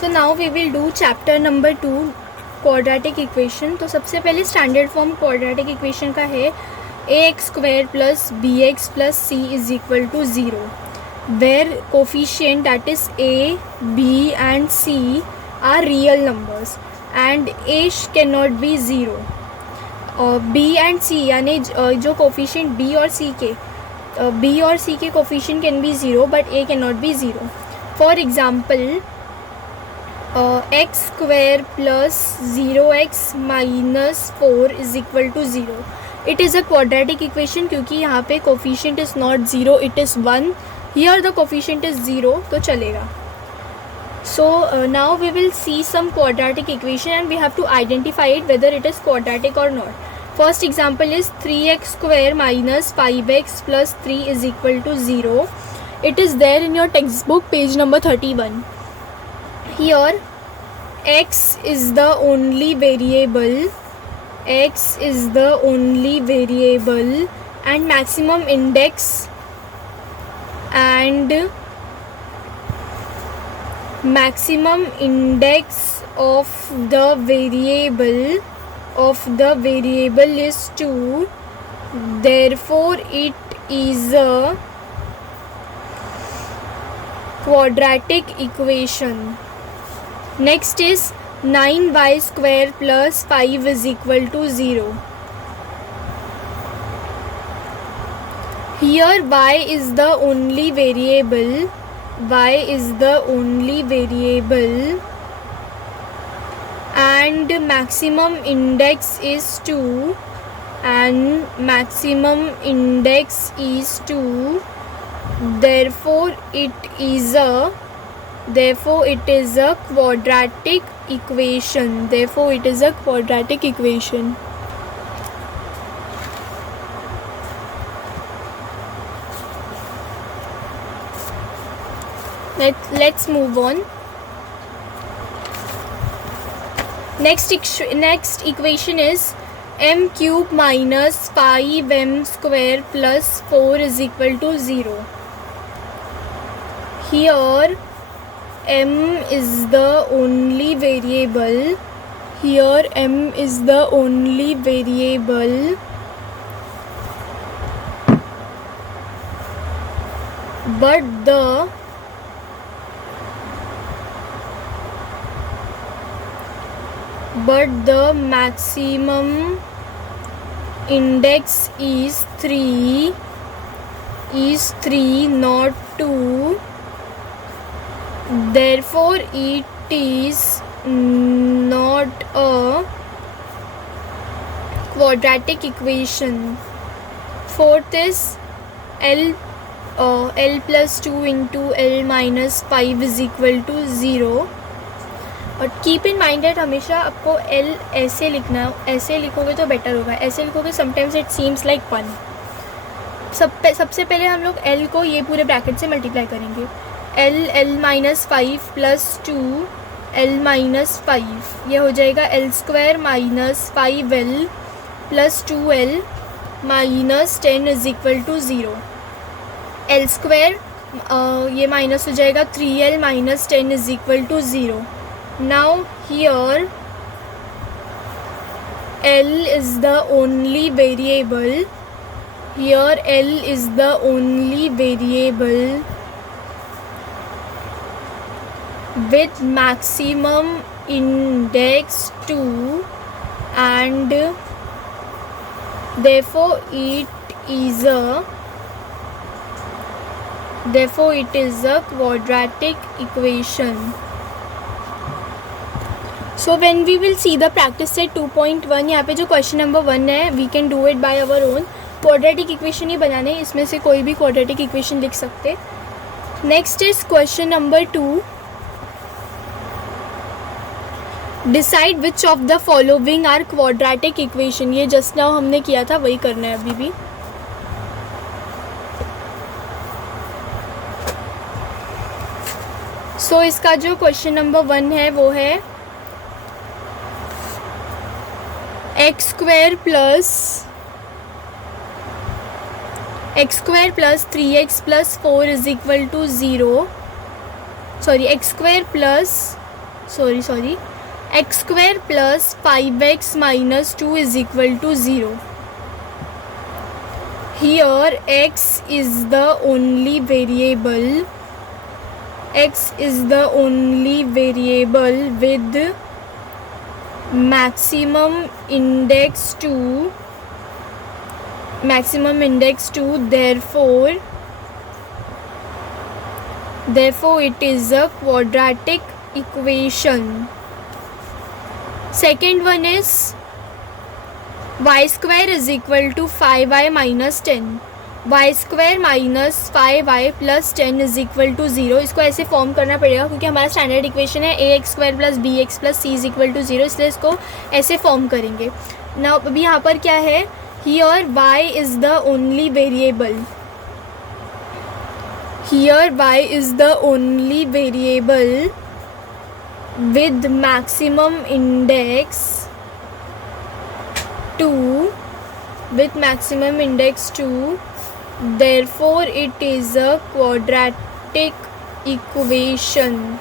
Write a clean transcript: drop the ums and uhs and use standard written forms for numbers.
So now we will do chapter number 2 quadratic equation. तो सबसे पहले स्टैंडर्ड फॉर्म क्वाड्रेटिक इक्वेशन का है ax² plus bx plus c is equal to 0 where coefficient that is a, b and c are real numbers and a can not be 0. b and c यानी जो coefficient b और c के coefficient can be 0 but a can not be 0. For example x² plus 0x minus 4 is equal to 0. It is a quadratic equation क्योंकि यहाँ पे coefficient is not 0, it is 1. Here the coefficient is 0, तो चलेगा. So now we will see some quadratic equation and we have to identify it whether it is quadratic or not. First example is 3x² minus 5x plus 3 is equal to 0. It is there in your text book page number 31. Here x is the only variable and maximum index of the variable is 2. Therefore it is a quadratic equation. Next is 9y² plus 5 is equal to 0. Here y is the only variable and maximum index is 2 therefore it is a quadratic equation. Let's move on. Next equation is m³ minus 5m² plus 4 is equal to 0. Here m is the only variable. But the maximum index is 3, not 2. Therefore it is not a quadratic equation. Fourth is l plus 2 into l minus 5 is equal to 0. और keep in mind that हमेशा आपको l ऐसे लिखना है. ऐसे लिखोगे तो बेटर होगा. ऐसे लिखोगे समटाइम्स इट सीम्स लाइक 1. सबसे पहले हम लोग l को ये पूरे ब्रैकेट से मल्टीप्लाई करेंगे. l minus 5 plus 2 l minus 5 ये हो जाएगा l² minus 5l plus 2l minus 10 is equal to 0. l² ये माइनस हो जाएगा 3l minus 10 is equal to 0. Now here l is the only variable. With maximum index 2 and therefore it is a quadratic equation. So when we will see the practice set 2.1, यहाँ पे जो question number 1 है we can do it by our own. Quadratic equation ही बनाने, इसमें से कोई भी क्वाड्रेटिक इक्वेशन लिख सकते. Next is question number 2. Decide which of the following are quadratic equation. ये जस्ट नाउ हमने किया था, वही करना है अभी भी. सो इसका जो क्वेश्चन नंबर 1 है वो है x² plus 3x plus 4 is equal to 0. Sorry, x² plus sorry, x square plus 5x minus 2 is equal to 0. Here x is the only variable. X is the only variable with maximum index 2. Therefore it is a quadratic equation. Second one is y square is equal to 5y minus 10. y square minus 5y plus 10 is equal to 0. इसको ऐसे फॉर्म करना पड़ेगा क्योंकि हमारा standard equation है a x square plus b x plus c is equal to 0, इसलिए इसको ऐसे फॉर्म करेंगे. नाउ अभी यहाँ पर क्या है, here y is the only variable. Here y is the only variable with maximum index 2. Therefore it is a quadratic equation.